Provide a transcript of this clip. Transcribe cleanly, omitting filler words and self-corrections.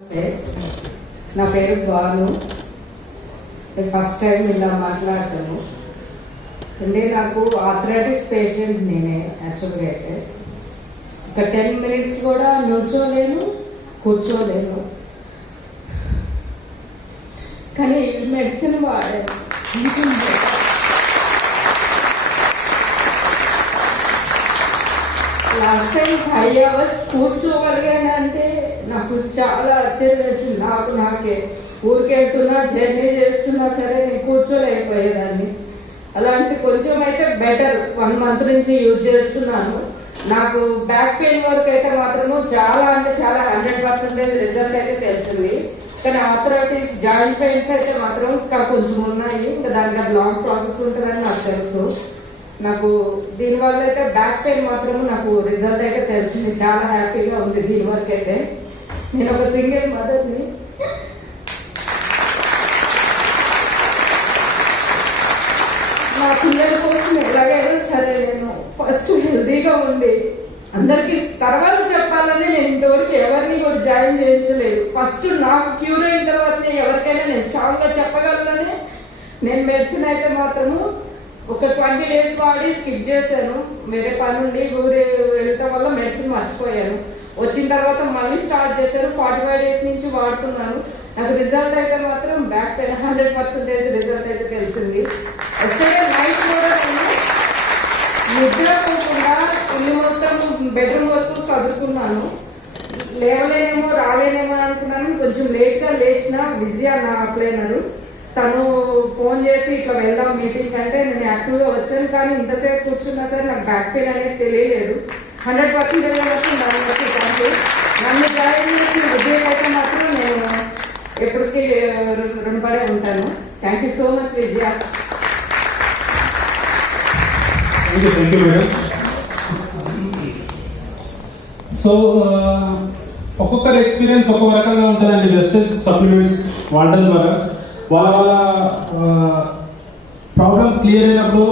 నా పేరు Bhanu. First time ఇలా మాట్లాడతాను అంటే నాకు ఆర్థరైటిస్ పేషెంట్ నేనే. యాక్చువల్గా అయితే ఒక 10 minutes కూడా నుంచోలేను, కూర్చోలేను. కానీ మెడిసిన్ వాడాను. లాస్ట్ టైం 5 hours కూర్చోగలిగానంటే నాకు చాలా ఆశ్చర్యం వేసింది. నాకే ఊరికెళ్తున్నా, జర్నీ చేస్తున్నా సరే నేను కూర్చోలేకపోయేదాన్ని. అలాంటి కొంచెం అయితే బెటర్ 1 month నుంచి యూజ్ చేస్తున్నాను. నాకు బ్యాక్ పెయిన్ వరకు అయితే మాత్రము చాలా అంటే చాలా 100% రిజల్ట్ అయితే తెలిసింది. కానీ ఆర్థరైటిస్ జాయింట్ పెయిన్స్ అయితే మాత్రం ఇంకా కొంచెం ఉన్నాయి. ఇంకా దానికి అది లాంగ్ ప్రాసెస్ ఉంటుందని నాకు తెలుసు. నాకు దీనివల్ల అయితే బ్యాక్ పెయిన్ మాత్రం నాకు రిజల్ట్ అయితే తెలిసింది. చాలా హ్యాపీగా ఉంది దీని వరకు అయితే. నేను ఒక సింగిల్ మదర్ని. నా పిల్లల కోసం ఎలాగైనా సరే నేను ఫస్ట్ హెల్దీగా ఉండి అందరికి తర్వాత చెప్పాలని నేను ఇంతవరకు ఎవరిని కూడా జాయిన్ చేయించలేదు. ఫస్ట్ నాకు క్యూర్ అయిన తర్వాత ఎవరికైనా నేను స్ట్రాంగ్ గా చెప్పగలనని నేను మెడిసిన్ అయితే మాత్రము ఒక 20 days వాడి స్కిప్ చేశాను. వేరే పని నుండి ఊరే వెళ్ళటం వల్ల మెడిసిన్ మర్చిపోయాను. వచ్చిన తర్వాత మళ్ళీ స్టార్ట్ చేశాను. 45 days నుంచి వాడుతున్నాను. నాకు రిజల్ట్ అయితే మాత్రం బ్యాక్ పెయిన్ 100% రిజల్ట్ అయితే తెలిసింది. ఎస్టర్డే నైట్ కూడా నేను నిద్రపోకుండా ఇల్లు మొత్తం బెడ్రూమ్ వరకు చదువుకున్నాను. లేవలేనేమో రాలేనేమో అనుకున్నాను. కొంచెం లేట్ గా లేచిన విజయ నా ప్లేనరు తను ఫోన్ చేసి ఇట్లా వెళ్దాం మీటింగ్ అంటే నేను యాక్టివ్ గా వచ్చాను. కానీ ఇంతసేపు కూర్చున్నా సరే నాకు బ్యాక్ పెయిన్ అనేది తెలియలేదు. 100% నన్ను జాయిన్ చేసిన విజయ్ అయితే మాత్రం నేను ఎప్పటికీ రుణపడే ఉంటాను. Thank you so much Vijaya. Thank you madam. So ఒక్కొక్కరి ఎక్స్పీరియన్స్ ఒక్కొక్క రకంగా ఉంటుందండి. వెస్టర్న్ సప్లిమెంట్స్ వాడడం ద్వారా వాళ్ళ ప్రాబ్లమ్స్ క్లియర్ అయినప్పుడు